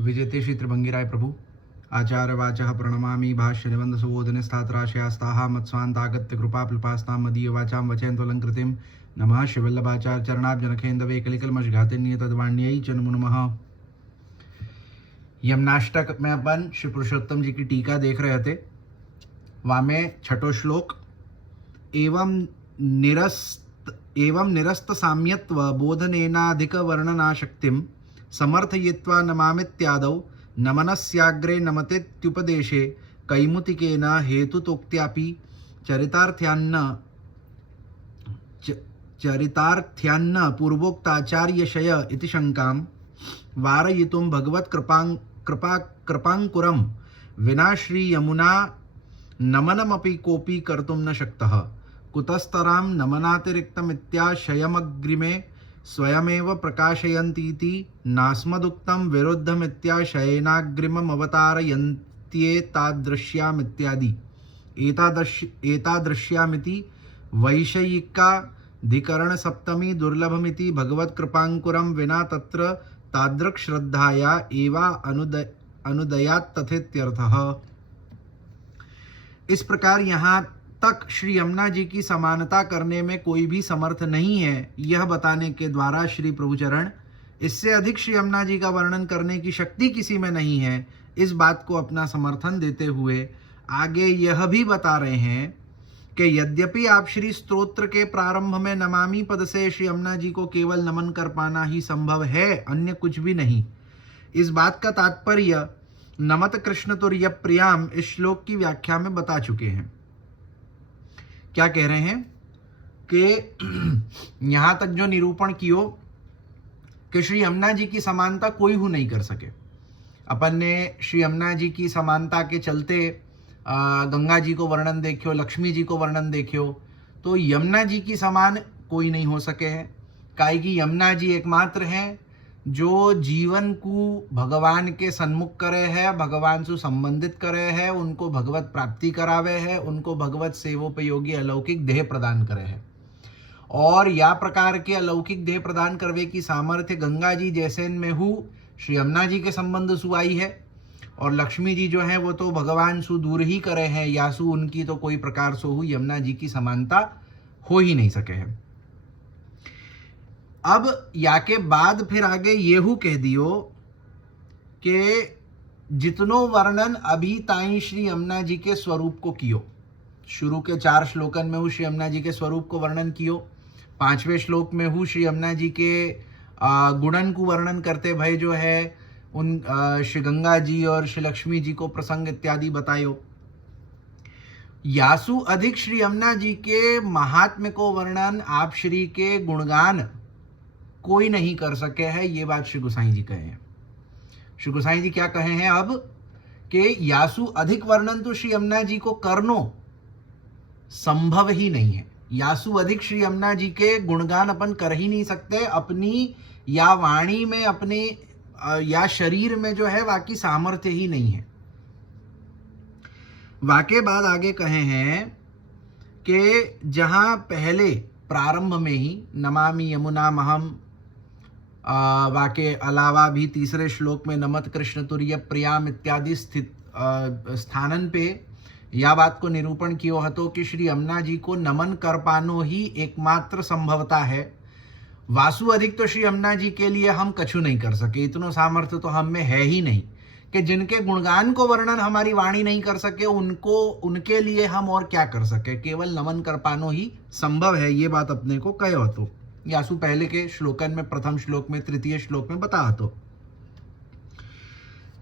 विजेते श्री त्रिभंगिराय प्रभु आचार्य वाचः प्रणमामि भाष्य निबंध सुबोधने स्थात्राशयास्ताः मत्स्वान्तागत्य कृपाप्लुपास्तां मदीय वाचां वचयन्तोलङ्कृतिं नमः शिवल्लभाचार्य चरणाब्जनखेन्दवे कलिकलमशघातिन्य तद्वाण्यै च नमो नमः। यमनाष्टक में अपन श्री पुरुषोत्तम जी की टीका देख रहे थे। वामे छठो श्लोक एवं निरस्त साम्यत्व बोधनेनाधिक वर्णनाशक्तिं समर्थयित्वा नमामित्यादौ नमनस्याग्रे नमतेत्युपदेशे कैमुतिकेन हेतुतोक्त्यापि चरितार्थ्यान्न पूर्वोक्ताचार्यशय इति शंकां वारयितुं कृपांकुरं विना श्री यमुना नमनमपि कोऽपि कर्तुं न शक्तः। कुतस्तरां नमनातिरिक्तमित्याशयमग्रिमे स्वयमेव प्रकाशयन्तीति नास्मदुक्तं विरुद्धमित्याशयनाग्रिममवतारयन्त्येतादृश्यामित्यादि एतादृश्यामिति वैषयिकाधिकरणसप्तमी दुर्लभमिति भगवत्कृपाङ्कुरं विना तत्र तादृक्श्रद्धाया एवा अनुदयात् तथेत्यर्थः। इस प्रकार यहाँ तक श्री यमुना जी की समानता करने में कोई भी समर्थ नहीं है, यह बताने के द्वारा श्री प्रभुचरण इससे अधिक श्री यमुना जी का वर्णन करने की शक्ति किसी में नहीं है, इस बात को अपना समर्थन देते हुए आगे यह भी बता रहे हैं कि यद्यपि आप श्री स्तोत्र के प्रारंभ में नमामि पद से श्री यमुना जी को केवल नमन कर पाना ही संभव है, अन्य कुछ भी नहीं। इस बात का तात्पर्य नमत कृष्ण तुर्य प्रियाम इस श्लोक की व्याख्या में बता चुके हैं। क्या कह रहे हैं कि यहां तक जो निरूपण कियो कि श्री यमुना जी की समानता कोई हो नहीं कर सके। अपन ने श्री यमुना जी की समानता के चलते गंगा जी को वर्णन देखियो, लक्ष्मी जी को वर्णन देखियो, तो यमुना जी की समान कोई नहीं हो सके हैं। काहे कि यमुना जी एकमात्र हैं जो जीवन को भगवान के सन्मुख करे है, भगवान से संबंधित करे है, उनको भगवत प्राप्ति करावे है, उनको भगवत सेवोपयोगी अलौकिक देह प्रदान करे है। और या प्रकार के अलौकिक देह प्रदान करवे की सामर्थ्य गंगा जी जैसे में हु श्री यमुना जी के संबंध सु आई है। और लक्ष्मी जी जो है वो तो भगवान सु दूर ही करे हैं, यासु उनकी तो कोई प्रकार सो हु यमुना जी की समानता हो ही नहीं सके है। अब या के बाद फिर आगे येहू कह दियो कि जितनो वर्णन अभी ताई श्री यमुना जी के स्वरूप को कियो। शुरू के 4 श्लोकन में हूँ श्री यमुना जी के स्वरूप को वर्णन कियो, 5वें श्लोक में हूँ श्री यमुना जी के गुणन को वर्णन करते भय जो है उन श्री गंगा जी और श्री लक्ष्मी जी को प्रसंग इत्यादि बतायो। यासु अधिक श्री यमुना जी के महात्म्य को वर्णन आप श्री के गुणगान कोई नहीं कर सके हैं, ये बात श्री गोसाई जी कहे हैं। श्री गोसाई जी क्या कहे हैं अब कि यासु अधिक वर्णन तो श्री यमुना जी को करनो संभव ही नहीं है। यासु अधिक श्री यमुना जी के गुणगान अपन कर ही नहीं सकते, अपनी या वाणी में अपने या शरीर में जो है वाकी सामर्थ्य ही नहीं है। वाके बाद आगे कहे हैं कि जहां पहले प्रारंभ में ही नमामि यमुना महम, वाके अलावा भी तीसरे श्लोक में नमत कृष्ण तुर्य प्रियाम इत्यादि स्थित स्थानन पे यह बात को निरूपण कियो हतो कि श्री यमुना जी को नमन कर पानो ही एकमात्र संभवता है। वासु अधिक तो श्री यमुना जी के लिए हम कछु नहीं कर सके, इतनो सामर्थ्य तो हम में है ही नहीं कि जिनके गुणगान को वर्णन हमारी वाणी नहीं कर सके उनके लिए हम और क्या कर सके, केवल नमन कर पानो ही संभव है। ये बात अपने को कहे हो यासु पहले के श्लोकन में, प्रथम श्लोक में, तृतीय श्लोक में बता तो।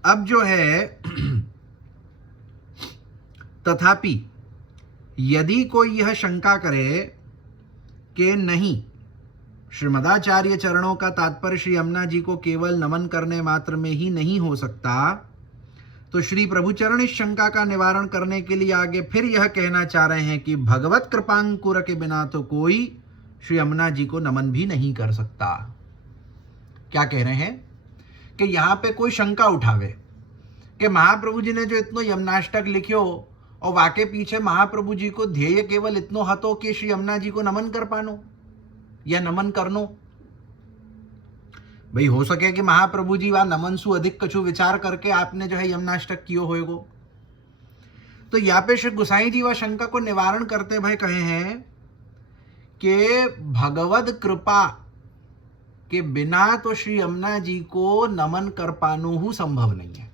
अब जो है तथापि यदि कोई यह शंका करे कि नहीं श्रीमदाचार्य चरणों का तात्पर्य श्री यमुना जी को केवल नमन करने मात्र में ही नहीं हो सकता, तो श्री प्रभुचरण इस शंका का निवारण करने के लिए आगे फिर यह कहना चाह रहे हैं कि भगवत कृपांकुर के बिना तो कोई श्री यमुना जी को नमन भी नहीं कर सकता। क्या कह रहे हैं कि यहां पे कोई शंका उठावे कि महाप्रभु जी ने जो इतनो यमुनाष्टक लिखियो और वाके पीछे महाप्रभु जी को ध्येय केवल इतनो हतो कि श्री यमुना जी को नमन कर पानो या नमन करनो, भाई हो सके कि महाप्रभु जी वह नमन सु अधिक कछु विचार करके आपने जो है यमुनाष्टक कियो होएगो। तो यहाँ पे श्री गोसाई जी वह शंका को निवारण करते भाई कहे हैं कि भगवद कृपा के बिना तो श्री यमुना जी को नमन कर पानु संभव नहीं है।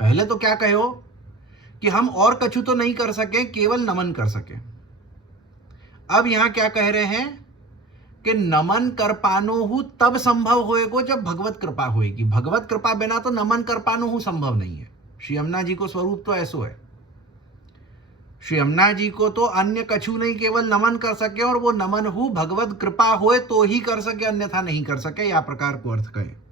पहले तो क्या कहो कि हम और कछु तो नहीं कर सके, केवल नमन कर सके। अब यहां क्या कह रहे हैं कि नमन कर पानु तब संभव होएगो जब भगवत कृपा होएगी। भगवत कृपा बिना तो नमन कर पानु संभव नहीं है। श्री यमुना जी को स्वरूप तो ऐसो है, श्री यमुना जी को तो अन्य कछु नहीं, केवल नमन कर सके, और वो नमन हु भगवत कृपा होए तो ही कर सके, अन्यथा नहीं कर सके। या प्रकार को अर्थ कहे।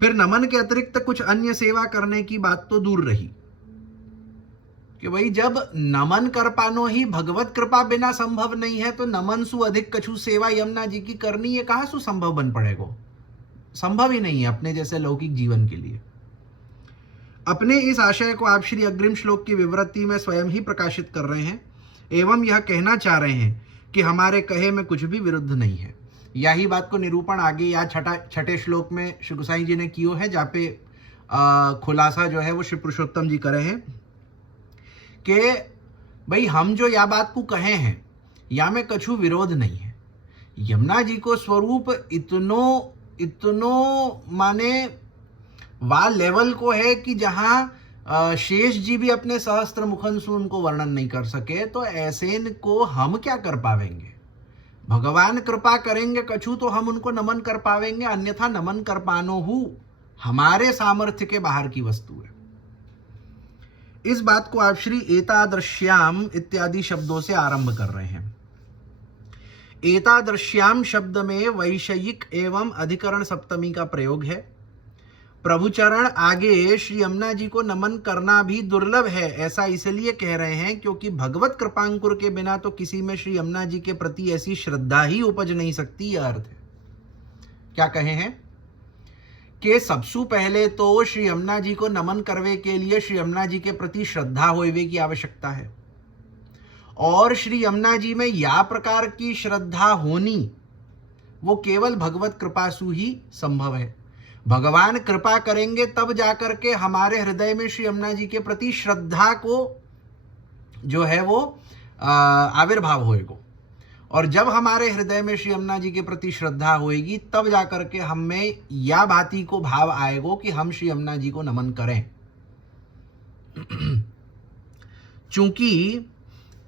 फिर नमन के अतिरिक्त कुछ अन्य सेवा करने की बात तो दूर रही कि भाई जब नमन कर पानो ही भगवत कृपा बिना संभव नहीं है, तो नमन सु अधिक कछु सेवा यमुना जी की करनी है कहां सु संभव बन पड़ेगा। संभव ही नहीं है अपने जैसे लौकिक जीवन के लिए। अपने इस आशय को आप श्री अग्रिम श्लोक की विवृत्ति में स्वयं ही प्रकाशित कर रहे हैं एवं यह कहना चाह रहे हैं कि हमारे कहे में कुछ भी विरुद्ध नहीं है। यही बात को निरूपण आगे या छठे श्लोक में श्री गोसाई जी ने कियो है, जहाँ पे खुलासा जो है वो श्री पुरुषोत्तम जी करे हैं कि भाई हम जो या बात को कहे हैं या में कछु विरोध नहीं है। यमुना जी को स्वरूप इतनो माने वा लेवल को है कि जहां शेष जी भी अपने सहस्त्र मुखन से उनको वर्णन नहीं कर सके, तो ऐसे को हम क्या कर पावेंगे। भगवान कृपा करेंगे कछु तो हम उनको नमन कर पावेंगे, अन्यथा नमन कर पानो हमारे सामर्थ्य के बाहर की वस्तु है। इस बात को आप श्री एतादृश्याम इत्यादि शब्दों से आरंभ कर रहे हैं। एतादृश्याम शब्द में वैषयिक एवं अधिकरण सप्तमी का प्रयोग है। प्रभुचरण आगे श्री यमुना जी को नमन करना भी दुर्लभ है, ऐसा इसलिए कह रहे हैं क्योंकि भगवत कृपांकुर के बिना तो किसी में श्री यमुना जी के प्रति ऐसी श्रद्धा ही उपज नहीं सकती। यह अर्थ है। क्या कहे हैं कि सबसे पहले तो श्री यमुना जी को नमन करने के लिए श्री यमुना जी के प्रति श्रद्धा होवे की आवश्यकता है, और श्री यमुना जी में या प्रकार की श्रद्धा होनी वो केवल भगवत कृपा से ही संभव है। भगवान कृपा करेंगे तब जाकर के हमारे हृदय में श्री यमुना जी के प्रति श्रद्धा को जो है वो आविर्भाव होएगा, और जब हमारे हृदय में श्री यमुना जी के प्रति श्रद्धा होएगी तब जाकर के हम में या भांति को भाव आएगा कि हम श्री यमुना जी को नमन करें। चूंकि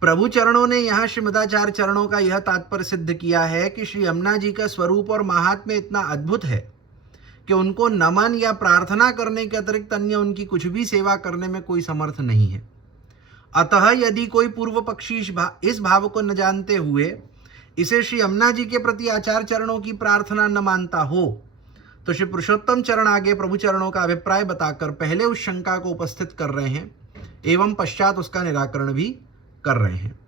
प्रभु चरणों ने यहाँ श्रीमदाचार्य चरणों का यह तात्पर्य सिद्ध किया है कि श्री यमुना जी का स्वरूप और महात्म्य इतना अद्भुत है कि उनको नमन या प्रार्थना करने के अतिरिक्त अन्य उनकी कुछ भी सेवा करने में कोई समर्थ नहीं है। अतः यदि कोई पूर्व पक्षी इस भाव को न जानते हुए इसे श्री यमुना जी के प्रति आचार्य चरणों की प्रार्थना न मानता हो, तो श्री पुरुषोत्तम चरण आगे प्रभु चरणों का अभिप्राय बताकर पहले उस शंका को उपस्थित कर रहे हैं एवं पश्चात उसका निराकरण भी कर रहे हैं।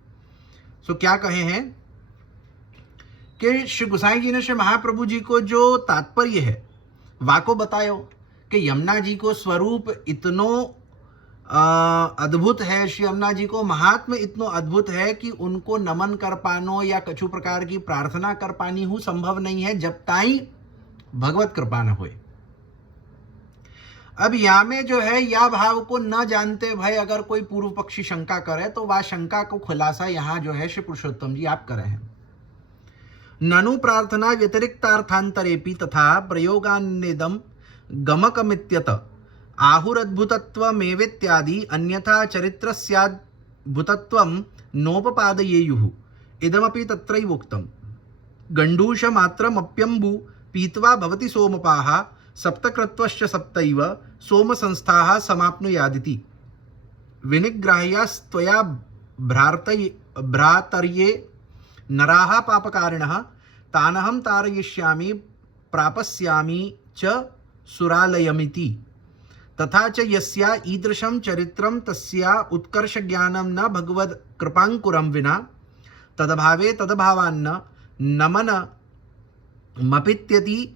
सो क्या कहे हैं कि श्री गोसाई जी ने श्री महाप्रभु जी को जो तात्पर्य है वाको बतायो कि यमुना जी को स्वरूप इतनो अद्भुत है, श्री यमुना जी को महात्म्य इतनो अद्भुत है कि उनको नमन कर पानो या कछु प्रकार की प्रार्थना कर पानी हूँ संभव नहीं है जब ताई भगवत कृपा न होए। अब यहाँ में जो है या भाव को न जानते भाई अगर कोई पूर्व पक्षी शंका करे तो वह शंका को खुलासा यहाँ जो है श्री पुरुषोत्तम जी आप करे हैं। ननु प्रार्थना व्यतिरिक्तार्थांतरेपि तथा प्रयोगान्नेदम गमकमित्यत आहुरद्भुतत्वमेवेत्यादि अन्यथा चरित्रस्याद्भुतत्वं नोपपादयेयुः इदमपि तत्रैव उक्तम्। गण्डूषमात्रमप्यम्बु पीत्वा भवति सोमपाः सप्तक्रत्वश्च सप्तैव सोम संस्थाः समाप्नुयादिति विनिग्राह्यास्त्वया भ्रातर्ये नराः पापकारिणः तानहं तारयिष्यामि प्रापस्यामि च सुरालयमिति तथा च यस्या ईदृशं चरित्रं तस्या उत्कर्ष ज्ञानं न भगवद कृपांकुरं विना तदभावे तदभावान्न नमन मपित्यति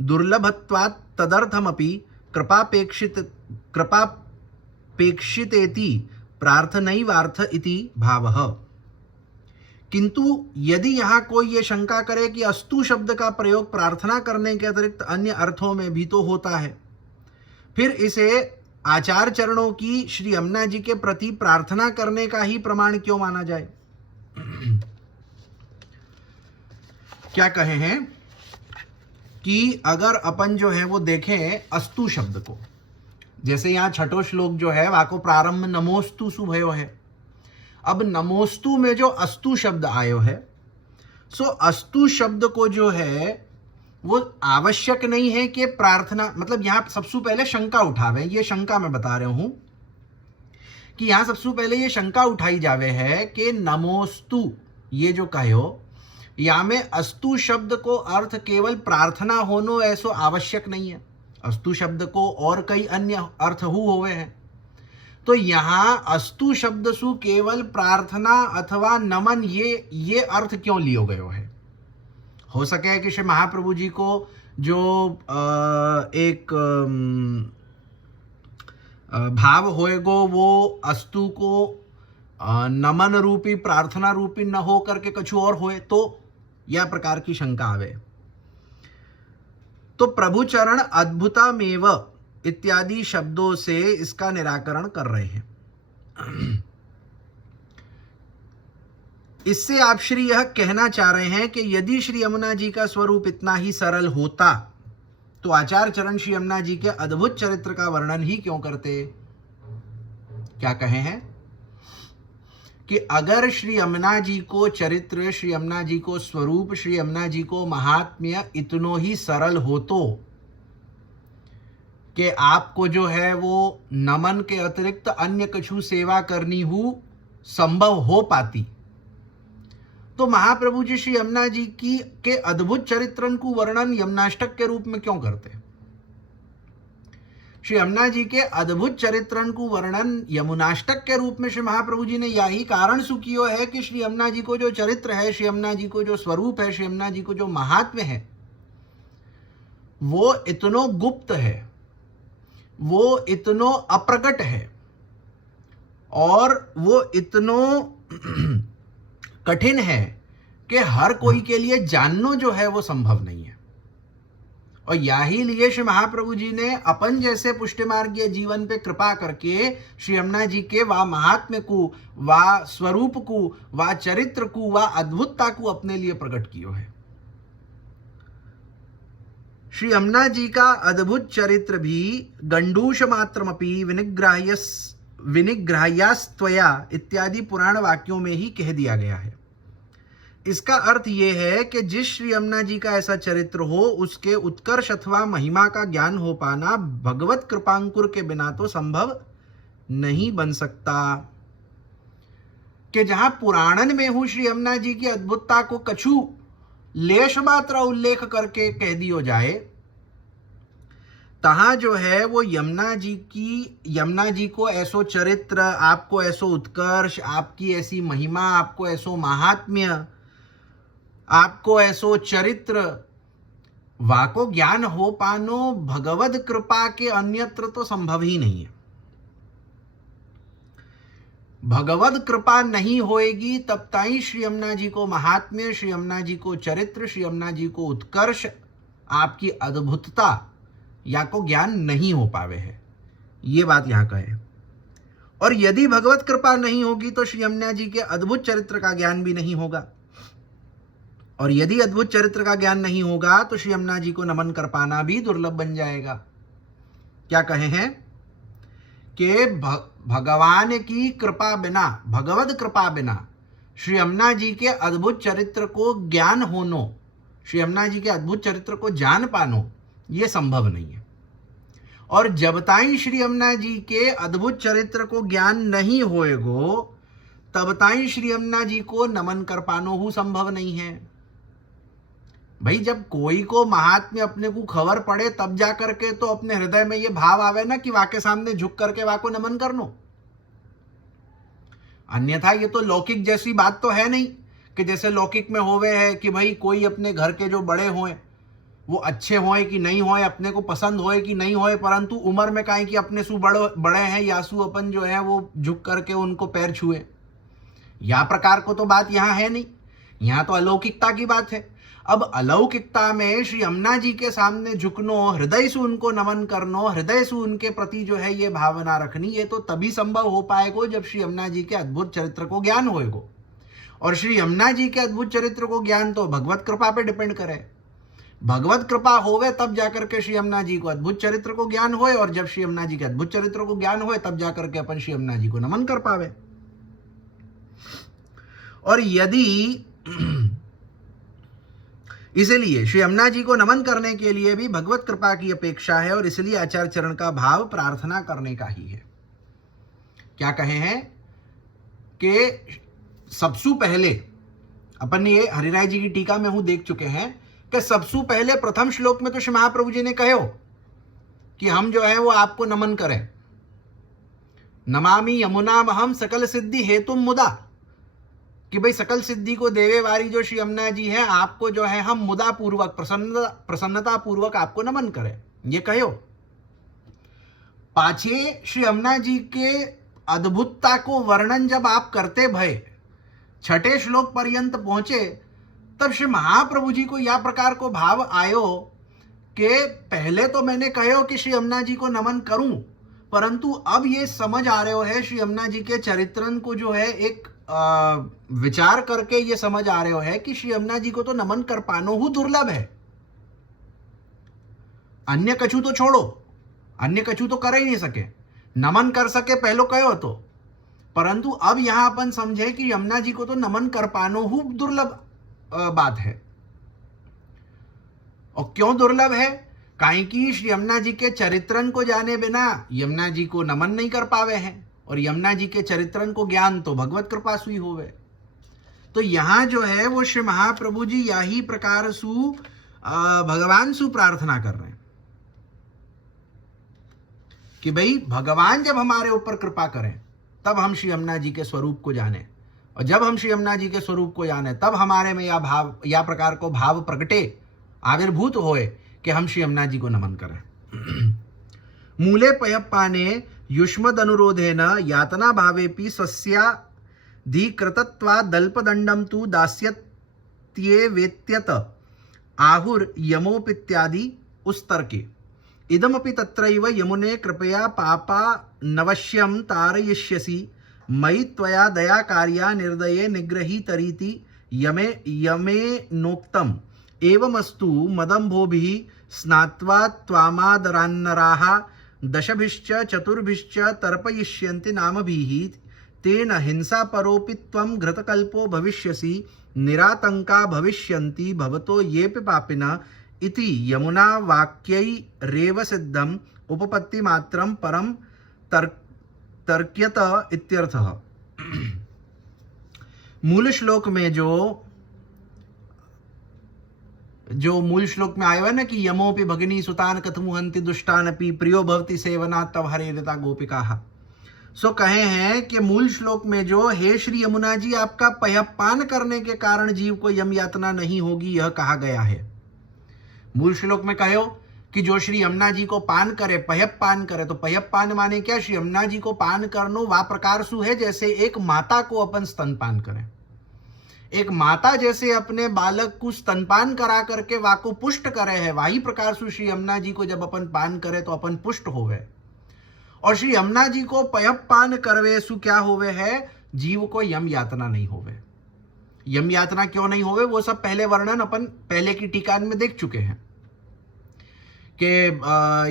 दुर्लभत्वात् तदर्थमपि कृपापेक्षितेति प्रार्थनैवार्थ इति भावः। किंतु यदि यहाँ कोई ये शंका करे कि अस्तु शब्द का प्रयोग प्रार्थना करने के अतिरिक्त अन्य अर्थों में भी तो होता है, फिर इसे आचार चरणों की श्री यमुना जी के प्रति प्रार्थना करने का ही प्रमाण क्यों माना जाए? क्या कहे हैं कि अगर अपन जो है वो देखें अस्तु शब्द को, जैसे यहाँ छठो श्लोक जो है वाको प्रारंभ नमोस्तु शुभयो है। अब नमोस्तु में जो अस्तु शब्द आयो है, सो अस्तु शब्द को जो है वो आवश्यक नहीं है कि प्रार्थना, मतलब यहां सबसे पहले शंका उठावे, ये शंका मैं बता रहा हूं कि यहां सबसे पहले ये शंका उठाई जावे है कि नमोस्तु ये जो कहो, या में अस्तु शब्द को अर्थ केवल प्रार्थना होनो ऐसो आवश्यक नहीं है। अस्तु शब्द को और कई अन्य अर्थ हुए हैं, तो यहां अस्तु शब्द सु केवल प्रार्थना अथवा नमन ये अर्थ क्यों लियो गयो है? हो सके कि श्री महाप्रभु जी को जो एक भाव होएगो वो अस्तु को नमन रूपी प्रार्थना रूपी न हो करके कुछ और होए, तो यह प्रकार की शंका आवे। तो प्रभु चरण अद्भुतमेव इत्यादि शब्दों से इसका निराकरण कर रहे हैं। इससे आप श्री यह कहना चाह रहे हैं कि यदि श्री यमुना जी का स्वरूप इतना ही सरल होता तो आचार्य चरण श्री यमुना जी के अद्भुत चरित्र का वर्णन ही क्यों करते? क्या कहे हैं कि अगर श्री यमुना जी को चरित्र, श्री यमुना जी को स्वरूप, श्री यमुना जी को महात्म्य इतनो ही सरल हो तो कि आपको जो है वो नमन के अतिरिक्त अन्य कछु सेवा करनी हो संभव हो पाती, तो महाप्रभु जी श्री यमुना जी की के अद्भुत चरित्रन को वर्णन यमुनाष्टक के रूप में क्यों करते? श्री यमुना जी के अद्भुत चरित्रन को वर्णन यमुनाष्टक के रूप में श्री महाप्रभु जी ने यही कारण सु कियो है कि श्री यमुना जी को जो चरित्र है, श्री यमुना जी को जो स्वरूप है, श्री यमुना जी को जो महात्म्य है, वो इतनो गुप्त है, वो इतनो अप्रकट है और वो इतनो कठिन है कि हर कोई के लिए जानना जो है वो संभव नहीं है। और यही लिए श्री महाप्रभु जी ने अपन जैसे पुष्टिमार्गीय जीवन पे कृपा करके श्री यमुना जी के वा महात्म्य को, वा स्वरूप को, वा चरित्र को, वा अद्भुतता को अपने लिए प्रकट किया है। श्री यमुना जी का अद्भुत चरित्र भी गंडूष मात्रमपि विनिग्रह्यास्त्वया इत्यादि पुराण वाक्यों में ही कह दिया गया है। इसका अर्थ यह है कि जिस श्री यमुना जी का ऐसा चरित्र हो उसके उत्कर्ष अथवा महिमा का ज्ञान हो पाना भगवत कृपांकुर के बिना तो संभव नहीं बन सकता। कि जहां पुराणन में हूं श्री यमुना जी की अद्भुतता को कछु लेश मात्र उल्लेख करके कह दियो जाए, तहां जो है वो यमुना जी को ऐसो चरित्र, आपको ऐसो उत्कर्ष, आपकी ऐसी महिमा, आपको ऐसो महात्म्य, आपको ऐसो चरित्र वाको ज्ञान हो पानो भगवद कृपा के अन्यत्र तो संभव ही नहीं है। भगवद कृपा नहीं होएगी तब ताई श्री यमुना जी को महात्म्य, श्री यमुना जी को चरित्र, श्री यमुना जी को उत्कर्ष, आपकी अद्भुतता या को ज्ञान नहीं हो पावे है। ये बात यहां कहे। और यदि भगवत कृपा नहीं होगी तो श्री यमुना जी के अद्भुत चरित्र का ज्ञान भी नहीं होगा, और यदि अद्भुत चरित्र का ज्ञान नहीं होगा तो श्री यमुना जी को नमन कर पाना भी दुर्लभ बन जाएगा। क्या कहे हैं कि भगवान की कृपा बिना, भगवत कृपा बिना श्री यमुना जी के अद्भुत चरित्र को ज्ञान होनो, श्री यमुना जी के अद्भुत चरित्र को जान पानो ये संभव नहीं है। और जब ताई श्री यमुना जी के अद्भुत चरित्र को ज्ञान नहीं होएगो तब ताई श्री यमुना जी को नमन कर पानो हु संभव नहीं है। भाई जब कोई को महात्म्य अपने को खबर पड़े तब जा करके तो अपने हृदय में ये भाव आवे ना कि वाके सामने झुक करके वाको नमन करनो। अन्यथा ये तो लौकिक जैसी बात तो है नहीं कि जैसे लौकिक में होवे है कि भाई कोई अपने घर के जो बड़े होए वो अच्छे होए कि नहीं होए, अपने को पसंद होए कि नहीं होए, परंतु उम्र में काहे कि अपने सु बड़े हैं यासु अपन जो है वो झुक करके उनको पैर छुए। या प्रकार को तो बात यहाँ है नहीं यहाँ तो अलौकिकता की बात है। अब अलौकिकता में श्री यमुना जी के सामने झुकनो, हृदय से उनको नमन करनो, हृदय से उनके प्रति जो है ये भावना रखनी, ये तो तभी संभव हो पाएगा जब श्री यमुना जी के अद्भुत चरित्र को ज्ञान होएगा। और श्री यमुना जी के अद्भुत चरित्र को ज्ञान तो भगवत कृपा पे डिपेंड करे। भगवत कृपा होवे तब जाकर के श्री यमुना जी को अद्भुत चरित्र को ज्ञान होए, और जब श्री यमुना जी के अद्भुत चरित्र को ज्ञान होए तब जाकर के अपन श्री यमुना जी को नमन कर पावे। और यदि इसलिए श्री यमुना जी को नमन करने के लिए भी भगवत कृपा की अपेक्षा है, और इसलिए आचार्य चरण का भाव प्रार्थना करने का ही है। क्या कहे हैं कि सबसे पहले अपन ये हरिराय जी की टीका में देख चुके हैं कि सबसे पहले प्रथम श्लोक में तो श्री महाप्रभु जी ने कहो कि हम जो है वो आपको नमन करें, नमामि यमुनामहम सकल सिद्धि हेतुम मुदा, कि भाई सकल सिद्धि को देवे वाली जो श्री यमुना जी है, आपको जो है हम मुदा पूर्वक, प्रसन्नता पूर्वक आपको नमन करें, ये कहो। पाछे श्री यमुना जी के अद्भुतता को वर्णन जब आप करते भय छठे श्लोक पर्यंत पहुंचे, तब श्री महाप्रभु जी को यह प्रकार को भाव आयो कि पहले तो मैंने कहो कि श्री यमुना जी को नमन करूं, परंतु अब ये समझ आ रहे हो है श्री यमुना जी के चरित्रन को जो है एक विचार करके ये समझ आ रहे हो है कि श्री यमुना जी को तो नमन कर पानो ही दुर्लभ है। अन्य कछु तो छोड़ो, अन्य कछु तो कर ही नहीं सके, नमन कर सके पहलो कहो तो, परंतु अब यहां अपन समझे कि यमुना जी को तो नमन कर पानो ही दुर्लभ बात है। और क्यों दुर्लभ है? काहे कि श्री यमुना जी के चरित्रन को जाने बिना यमुना जी को नमन नहीं कर पावे हैं, और यमुना जी के चरित्रन को ज्ञान तो भगवत कृपा सुई होवे। तो यहां जो है वो श्री महाप्रभु जी यही प्रकार सु भगवान सु प्रार्थना कर रहे हैं कि भाई भगवान जब हमारे ऊपर कृपा करें तब हम श्री यमुना जी के स्वरूप को जाने, और जब हम श्री यमुना जी के स्वरूप को जाने तब हमारे में यह भाव, या प्रकार को भाव प्रकटे, आविर्भूत होए कि हम श्री यमुना जी को नमन करें। मूले पयप्पाने युष्मदनुरोधेन यातना भावेपि स्वस्याधिकृतत्वादल्पदण्डं तु दास्यत्येवेत्यत आहुर्यमोपित्यादि उस्तर्के इदमपि तत्रैव यमुने कृपया पापा नवश्यं तारयिष्यसि मयि त्वया दया कार्या निर्दये निग्रहीतरीति यमे नोक्तम् एवमस्तु मदम्भोभिः स्नात्वा त्वामादरान्नराः दशभिश्च चतुर्भिश्च तर्पयिष्यन्ति नामभिः तेन हिंसापरोऽपि त्वं घृतकल्पो भविष्यसि निरातंका भविष्यन्ति भवतो येऽपि पापिनः इति यमुना वाक्यैरेव सिद्धम् उपपत्तिमात्रं परं तर्क्यत इत्यर्थः। मूल श्लोक में जो मूल श्लोक में आया है ना कि यमोपि भगिनी सुतान कथमुहंति दुष्टानपि प्रियो भवति सेवना तव हरेरता गोपिकाः, सो कहे हैं कि मूल श्लोक में जो हे श्री यमुना जी आपका पयपान करने के कारण जीव को यम यातना नहीं होगी, यह कहा गया है। मूल श्लोक में कहो कि जो श्री यमुना जी को पान करे, पयप पान करे, तो पयप पान माने क्या? श्री यमुना जी को पान करनो वा प्रकार सु है जैसे एक माता को अपन स्तनपान करें। एक माता जैसे अपने बालक को स्तनपान करा करके वाको पुष्ट करे है, वही प्रकार से श्री यमुना जी को जब अपन पान करे तो अपन पुष्ट होवे। और श्री यमुना जी को पयप पान करवे सु क्या होवे है? जीव को यम यातना नहीं होवे। यम यातना क्यों नहीं होवे वो सब पहले वर्णन अपन पहले की टीका में देख चुके हैं कि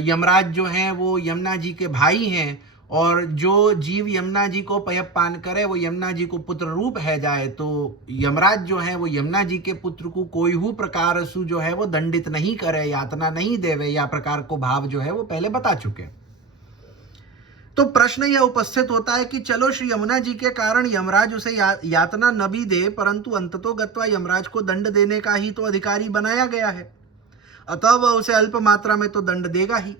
यमराज जो हैं वो यमुना जी के भाई हैं, और जो जीव यमुना जी को पयप पान करे वो यमुना जी को पुत्र रूप है जाए, तो यमराज जो है वो यमुना जी के पुत्र को कोई हु प्रकार सु जो है वो दंडित नहीं करे, यातना नहीं देवे, या प्रकार को भाव जो है वो पहले बता चुके। तो प्रश्न यह उपस्थित होता है कि चलो श्री यमुना जी के कारण यमराज उसे यातना न भी दे, परंतु अंततो गत्वा यमराज को दंड देने का ही तो अधिकारी बनाया गया है, अतः वह उसे अल्प मात्रा में तो दंड देगा ही।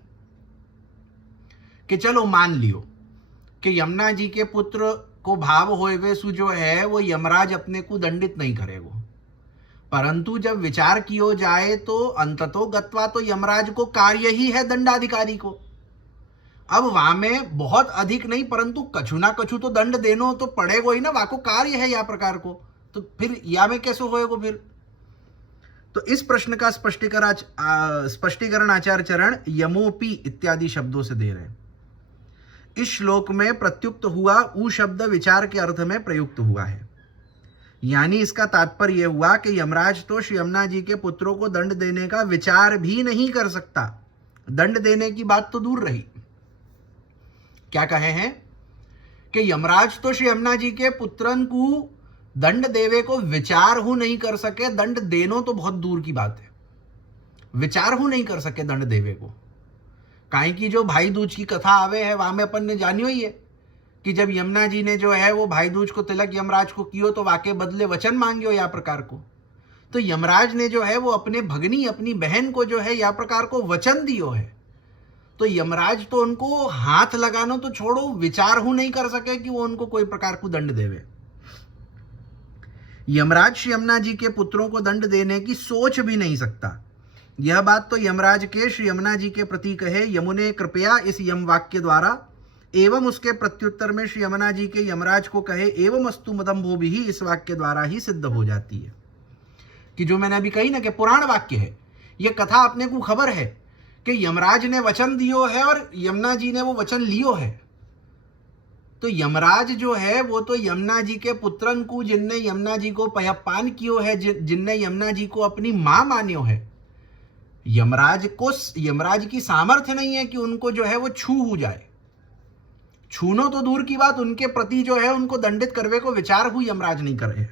कि चलो मान लियो कि यमुना जी के पुत्र को भाव होए सु जो है वो यमराज अपने को दंडित नहीं करेगा, परंतु जब विचार किया जाए तो अंततो गत्वा तो यमराज को कार्य ही है दंडाधिकारी को। अब वहां में बहुत अधिक नहीं परंतु कछु ना कछु तो दंड देनो तो पड़ेगा ही ना, वाको कार्य है या प्रकार को, तो फिर या में कैसे होएगा फिर? तो इस प्रश्न का स्पष्टीकरण आचार्य चरण यमोपि इत्यादि शब्दों से दे रहे हैं। इस श्लोक में प्रत्युक्त हुआ ऊ शब्द विचार के अर्थ में प्रयुक्त हुआ है, यानी इसका तात्पर्य यह हुआ कि यमराज तो श्री यमुना जी के पुत्रों को दंड देने का विचार भी नहीं कर सकता। दंड देने की बात तो दूर रही, क्या कहे हैं कि यमराज तो श्री यमुना जी के पुत्रन को दंड देवे को विचार हूं नहीं कर सके। दंड देनो तो बहुत दूर की बात है, विचार हूं नहीं कर सके दंड देवे को। काहे की जो भाई दूज की कथा आवे है वहां में अपन ने जानियो ही है कि जब यमुना जी ने जो है वो भाई दूज को तिलक यमराज को कियो तो वाके बदले वचन मांगियो या प्रकार को। तो यमराज ने जो है वो अपने भगनी अपनी बहन को जो है या प्रकार को वचन दियो है। तो यमराज तो उनको हाथ लगाना तो छोड़ो, विचार हूं नहीं कर सके कि वो उनको कोई प्रकार को दंड देवे। यमराज श्री यमुना जी के पुत्रों को दंड देने की सोच भी नहीं सकता। यह बात तो यमराज के श्री यमुना जी के प्रति कहे यमुने कृपया इस यम वाक्य द्वारा एवं उसके प्रत्युत्तर में श्री यमुना जी के यमराज को कहे एवं अस्तु मदम्भो भी इस वाक्य द्वारा ही सिद्ध हो जाती है। कि जो मैंने अभी कही ना कि पुराण वाक्य है, यह कथा अपने को खबर है कि यमराज ने वचन दियो है और यमुना जी ने वो वचन लियो है। तो यमराज जो है वो तो यमुना जी के पुत्रन को जिनने यमुना जी को पयपान कियो है, जिनने यमुना जी को अपनी मां मान्यो है, यमराज की सामर्थ्य नहीं है कि उनको जो है वो छू हो जाए। छूनो तो दूर की बात, उनके प्रति जो है उनको दंडित करवे को विचार हुई यमराज नहीं करे।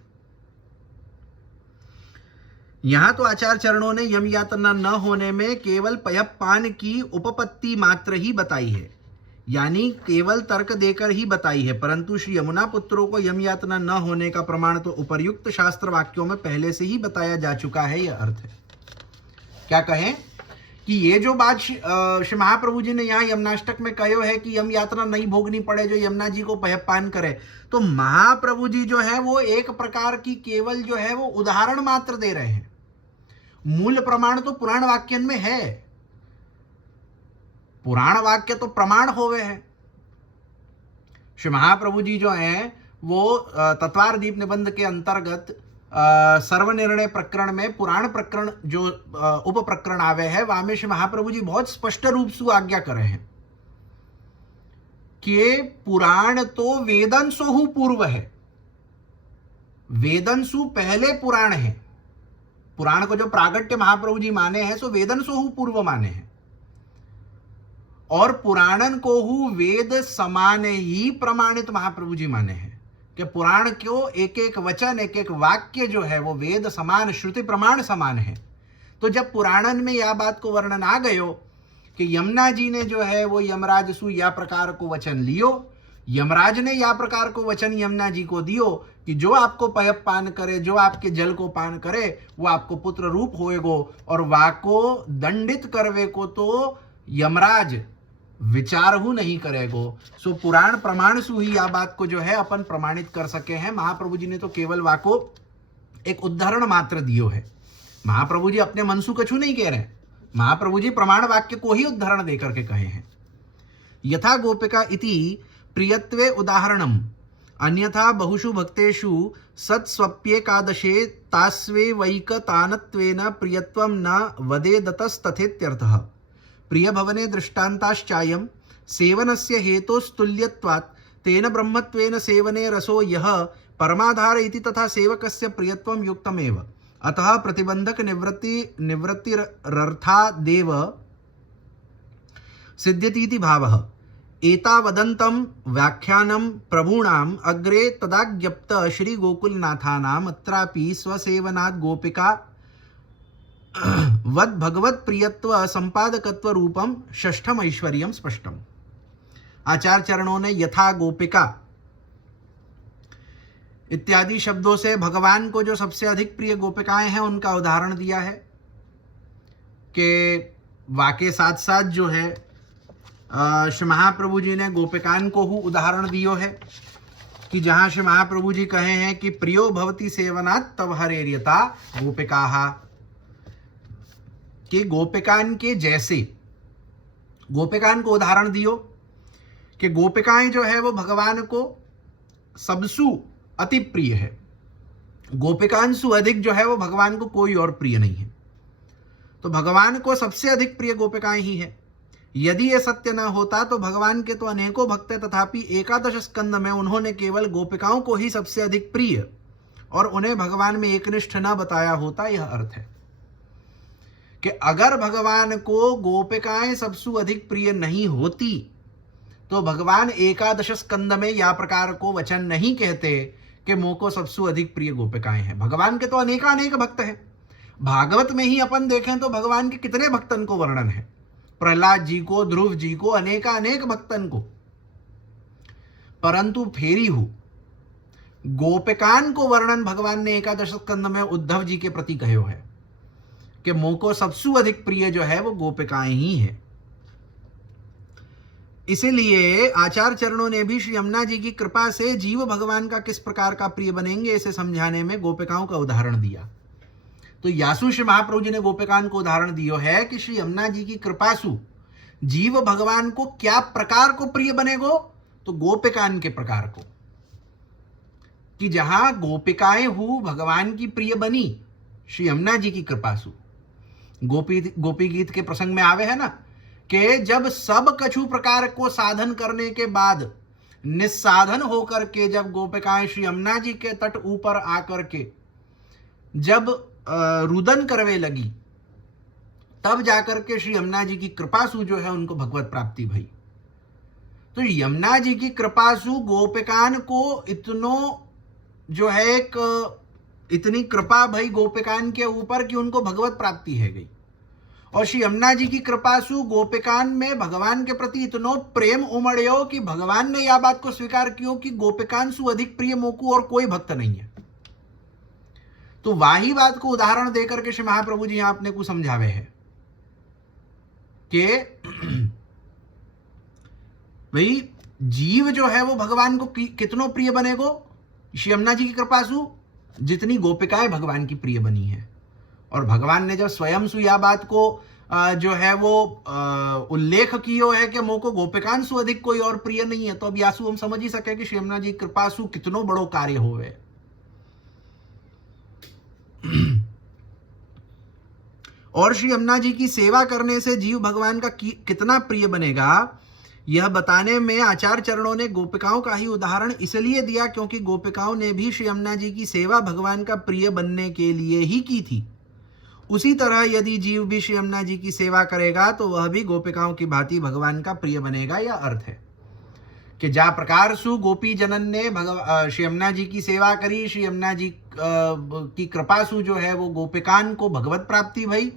यहां तो आचार्य चरणों ने यम यातना न होने में केवल पयपान की उपपत्ति मात्र ही बताई है, यानी केवल तर्क देकर ही बताई है, परंतु श्री यमुना पुत्रों को यम यातना न होने का प्रमाण तो उपर्युक्त शास्त्र वाक्यों में पहले से ही बताया जा चुका है। यह अर्थ है, क्या कहें कि ये जो बात श्री महाप्रभु जी ने यहाँ यमुनाष्टक में कहो है कि यम यात्रा नहीं भोगनी पड़े जो यमुना जी को पयपान करे, तो महाप्रभु जी जो है वो एक प्रकार की केवल जो है वो उदाहरण मात्र दे रहे हैं। मूल प्रमाण तो पुराण वाक्यन में है, पुराण वाक्य तो प्रमाण होवे हैं। श्री महाप्रभु जी जो हैं वो तत्वार दीप निबंध के अंतर्गत सर्वनिर्णय प्रकरण में पुराण प्रकरण जो उप प्रकरण आवे है वहां में श्री महाप्रभु जी बहुत स्पष्ट रूप से आज्ञा करे हैं कि पुराण तो वेदंसु पूर्व है, वेदंसु पहले पुराण है। पुराण को जो प्रागट्य महाप्रभु जी माने हैं सो वेदंसु पूर्व माने हैं, और पुराणन को हु वेद समान ही प्रमाणित महाप्रभु जी माने हैं कि पुराण क्यों एक एक वचन एक एक वाक्य जो है वो वेद समान श्रुति प्रमाण समान है। तो जब पुराणन में यह बात को वर्णन आ गयो कि यमुना जी ने जो है वो यमराज सु या प्रकार को वचन लियो, यमराज ने या प्रकार को वचन यमुना जी को दियो कि जो आपको पयप पान करे, जो आपके जल को पान करे वो आपको पुत्र रूप होएगो, और वाको दंडित करवे को तो यमराज विचार हु नहीं करेगो। सो पुराण प्रमाण सु ही या बात को जो है अपन प्रमाणित कर सके हैं। महाप्रभु जी ने तो केवल वाको एक उदाहरण मात्र दियो है। महाप्रभु जी अपने मनसु कछु नहीं कह रहे, महाप्रभु जी प्रमाण वाक्य को ही उदाहरण देकर के कहे हैं। यथा गोपिका इति प्रियत्वे उदाहरणम अन्यथा बहुषु भक्तेषु सत्स्वप्येकादशे तास्वे वैकतानत्वेन प्रियत्वं न वदेदतस्तथेत्यर्थः। प्रिय भवने दृष्टान्ताश्चायं सेवनस्य हेतोस्तुल्यत्वात् तेन ब्रह्मत्वेन सेवने रसो यः परमाधार इति तथा सेवकस्य प्रियत्वं युक्तमेव। अतः प्रतिबंधक निवृत्तिरर्थादेव सिद्ध्यतीति भावः। एतावदन्तं व्याख्यानं प्रभूणाम् अग्रे तदाज्ञप्त श्री गोकुलनाथानाम् अत्रापि स्वसेवनात् गोपिका वद भगवत प्रियत्व संपादकत्व रूपम षष्ठम ऐश्वर्यम स्पष्टम। आचार्य चरणों ने यथा गोपिका इत्यादि शब्दों से भगवान को जो सबसे अधिक प्रिय गोपिकाएं हैं उनका उदाहरण दिया है कि वाके साथ साथ जो है श्री महाप्रभु जी ने गोपिकान को हु उदाहरण दियो है कि जहां श्री महाप्रभु जी कहे हैं कि प्रियो भवति सेवनात् तव हरेर्यथा गोपिकाः, कि गोपिकान के जैसे गोपिकान को उदाहरण दियो कि गोपिकाएं जो है वो भगवान को सबसु अति प्रिय है। गोपिकांशु अधिक जो है वो भगवान को कोई और प्रिय नहीं है। तो भगवान को सबसे अधिक प्रिय गोपिकाएं ही है। यदि यह सत्य न होता तो भगवान के तो अनेकों भक्त हैं, तथापि 11 स्कंद में उन्होंने केवल गोपिकाओं को ही सबसे अधिक प्रिय और उन्हें भगवान में एकनिष्ठ न बताया होता। यह अर्थ है कि अगर भगवान को गोपिकाएं सबसे अधिक प्रिय नहीं होती तो भगवान 11 स्कंद में या प्रकार को वचन नहीं कहते कि मोको सबसे अधिक प्रिय गोपिकाएं हैं। भगवान के तो अनेक भक्त हैं। भागवत में ही अपन देखें तो भगवान के कितने भक्तन को वर्णन है, प्रहलाद जी को, ध्रुव जी को, अनेक भक्तन को। परंतु फेरी हूं गोपिकान को वर्णन भगवान ने 11 स्कंद में उद्धव जी के प्रति कहो है कि मोको सबसे अधिक प्रिय जो है वो गोपिकाएं ही है। इसीलिए आचार्य चरणों ने भी श्री यमुना जी की कृपा से जीव भगवान का किस प्रकार का प्रिय बनेंगे इसे समझाने में गोपिकाओं का उदाहरण दिया। तो यासु श्री महाप्रभु जी ने गोपिकान को उदाहरण दियो है कि श्री यमुना जी की कृपा सु जीव भगवान को क्या प्रकार को प्रिय बनेगो, तो गोपिकान के प्रकार को, कि जहां गोपिकाएं हूं भगवान की प्रिय बनी श्री यमुना जी की कृपा सु। गोपी गीत के प्रसंग में आवे है ना कि जब सब कछु प्रकार को साधन करने के बाद निस्साधन होकर के जब गोपिकाएं श्री यमुना जी के तट ऊपर आकर के जब रुदन करवे लगी, तब जाकर के श्री यमुना जी की कृपासु जो है उनको भगवत प्राप्ति भई। तो यमुना जी की कृपासु गोपिकान को इतनो जो है एक इतनी कृपा भई गोपिकान के ऊपर कि उनको भगवत प्राप्ति है गई। और श्री यमुना जी की कृपासु गोपिकान में भगवान के प्रति इतनो प्रेम उमड़ो कि भगवान ने यह बात को स्वीकार कियो कि गोपिकान सु अधिक प्रिय मोकू और कोई भक्त नहीं है। तो वही बात को उदाहरण देकर के श्री महाप्रभु जी यहां अपने को समझावे है कि भाई जीव जो है वो भगवान को कितनो प्रिय बनेगो, श्री यमुना जी की कृपा सु जितनी गोपिकाएं भगवान की प्रिय बनी है। और भगवान ने जब स्वयं सु यह बात को जो है वो उल्लेख कियो है कि मोको गोपिकान सु अधिक कोई और प्रिय नहीं है, तो अब यासु हम समझ ही सके कि श्री यमुना जी की कृपा सु कितनो बड़ो कार्य होवे। और श्री यमुना जी की सेवा करने से जीव भगवान का कितना प्रिय बनेगा, यह बताने में आचार्य चरणों ने गोपिकाओं का ही उदाहरण इसलिए दिया क्योंकि गोपिकाओं ने भी श्री यमुना जी की सेवा भगवान का प्रिय बनने के लिए ही की थी। उसी तरह यदि जीव भी श्री यमुना जी की सेवा करेगा तो वह भी गोपिकाओं की भांति भगवान का प्रिय बनेगा। यह अर्थ है कि जा प्रकार सु गोपी जनन ने श्री यमुना जी की सेवा करी, श्री यमुना जी की कृपा सु जो है वो गोपिकान को भगवत प्राप्ति भई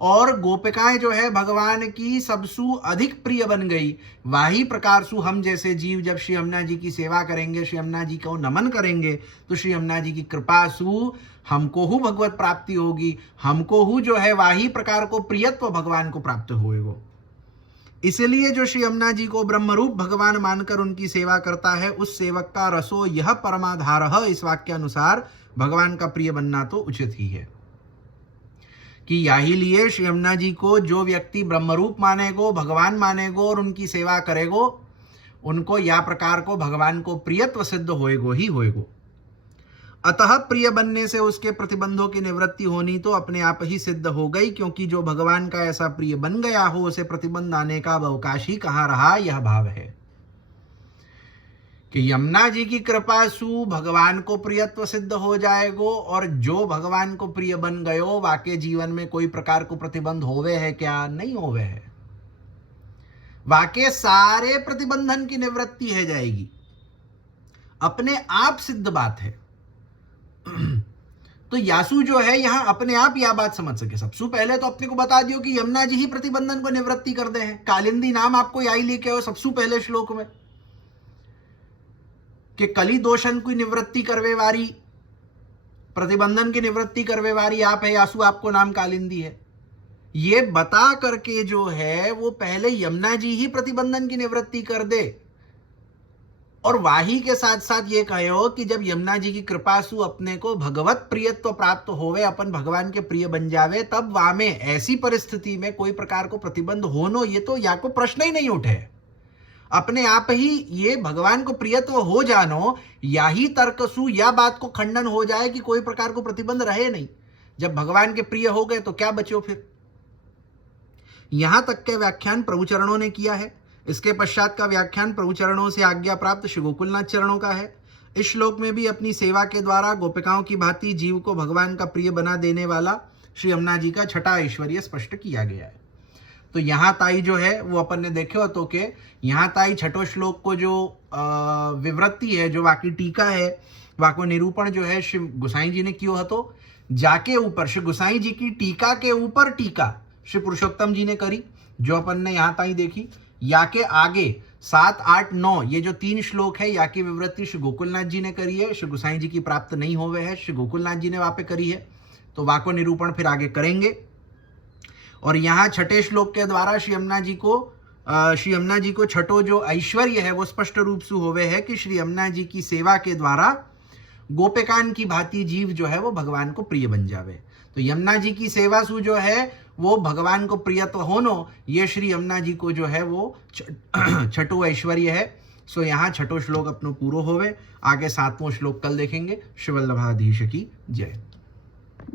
और गोपिकाएं जो है भगवान की सबसु अधिक प्रिय बन गई। वही प्रकार सु हम जैसे जीव जब श्री यमुना जी की सेवा करेंगे, श्री यमुना जी को नमन करेंगे, तो श्री यमुना जी की कृपा सु हमको हु भगवत प्राप्ति होगी, हमको हु जो है वही प्रकार को प्रियत्व भगवान को प्राप्त होएगो। इसलिए जो श्री यमुना जी को ब्रह्मरूप भगवान मानकर उनकी सेवा करता है, उस सेवक का रसो यह परमाधार है। इस वाक्यानुसार भगवान का प्रिय बनना तो उचित ही है कि यही लिए श्री यमुना जी को जो व्यक्ति ब्रह्मरूप मानेगो, भगवान मानेगो और उनकी सेवा करेगो, उनको या प्रकार को भगवान को प्रियत्व सिद्ध होएगो ही होएगो। अतः प्रिय बनने से उसके प्रतिबंधों की निवृत्ति होनी तो अपने आप ही सिद्ध हो गई, क्योंकि जो भगवान का ऐसा प्रिय बन गया हो उसे प्रतिबंध आने का अवकाश ही कहाँ रहा। यह भाव है कि यमुना जी की कृपा सु भगवान को प्रियत्व सिद्ध हो जाएगो और जो भगवान को प्रिय बन गयो वाके जीवन में कोई प्रकार को प्रतिबंध होवे है क्या? नहीं होवे है। वाके सारे प्रतिबंधन की निवृत्ति है जाएगी, अपने आप सिद्ध बात है। तो यासु जो है यहां अपने आप यह बात समझ सके। सबसे पहले तो अपने को बता दियो कि यमुना जी ही प्रतिबंधन को निवृत्ति कर दे हैं। कालिंदी नाम आपको यही लेके आओ सबसे पहले श्लोक में कि कली दोषन की निवृत्ति करवे वारी, प्रतिबंधन की निवृत्ति करवे वारी आप है यासु, आपको नाम कालिंदी है। ये बता करके जो है वो पहले यमुना जी ही प्रतिबंधन की निवृत्ति कर दे और वाही के साथ साथ ये कहो कि जब यमुना जी की कृपा सु अपने को भगवत प्रियत्व प्राप्त होवे, अपन भगवान के प्रिय बन जावे, तब वहां में ऐसी परिस्थिति में कोई प्रकार को प्रतिबंध होनो ये तो या को प्रश्न ही नहीं उठे। अपने आप ही ये भगवान को प्रियत्व हो जानो, या ही तर्कसु या बात को खंडन हो जाए कि कोई प्रकार को प्रतिबंध रहे नहीं। जब भगवान के प्रिय हो गए तो क्या बचो फिर। यहां तक के व्याख्यान प्रभुचरणों ने किया है। इसके पश्चात का व्याख्यान प्रभुचरणों से आज्ञा प्राप्त श्री गोकुलनाथ चरणों का है। इस श्लोक में भी अपनी सेवा के द्वारा गोपिकाओं की भांति जीव को भगवान का प्रिय बना देने वाला श्री यमुना जी का छठा ऐश्वर्य स्पष्ट किया गया है। तो यहाँ ताई जो है वो अपन ने देखे हो तो के यहाँ ताई छठो श्लोक को जो विवृत्ति है, जो वाकी टीका है, वाको निरूपण जो है श्री गोसाई जी ने किया तो जाके ऊपर श्री गोसाई जी की टीका के ऊपर टीका श्री पुरुषोत्तम जी ने करी, जो अपन ने यहाँ ताई देखी। या के आगे 7, 8, 9 ये जो 3 श्लोक है, या की विवृत्ति श्री गोकुलनाथ जी ने करी है, श्री गोसाई जी की प्राप्त नहीं होवे है, श्री गोकुलनाथ जी ने वहां पे करी है। तो वाको निरूपण फिर आगे करेंगे। और यहाँ छठे श्लोक के द्वारा श्री यमुना जी को छठो जो ऐश्वर्य है वो स्पष्ट रूप से होवे है कि श्री यमुना जी की सेवा के द्वारा गोपिकान की भांति जीव जो है वो भगवान को प्रिय बन जावे। तो यमुना जी की सेवा सु जो है वो भगवान को प्रियत्व होनो, ये श्री यमुना जी को जो है वो छठो ऐश्वर्य है। सो यहाँ छठो श्लोक अपनो पूरो होवे। आगे 7वां श्लोक कल देखेंगे। शिव वल्लभाधीश की जय।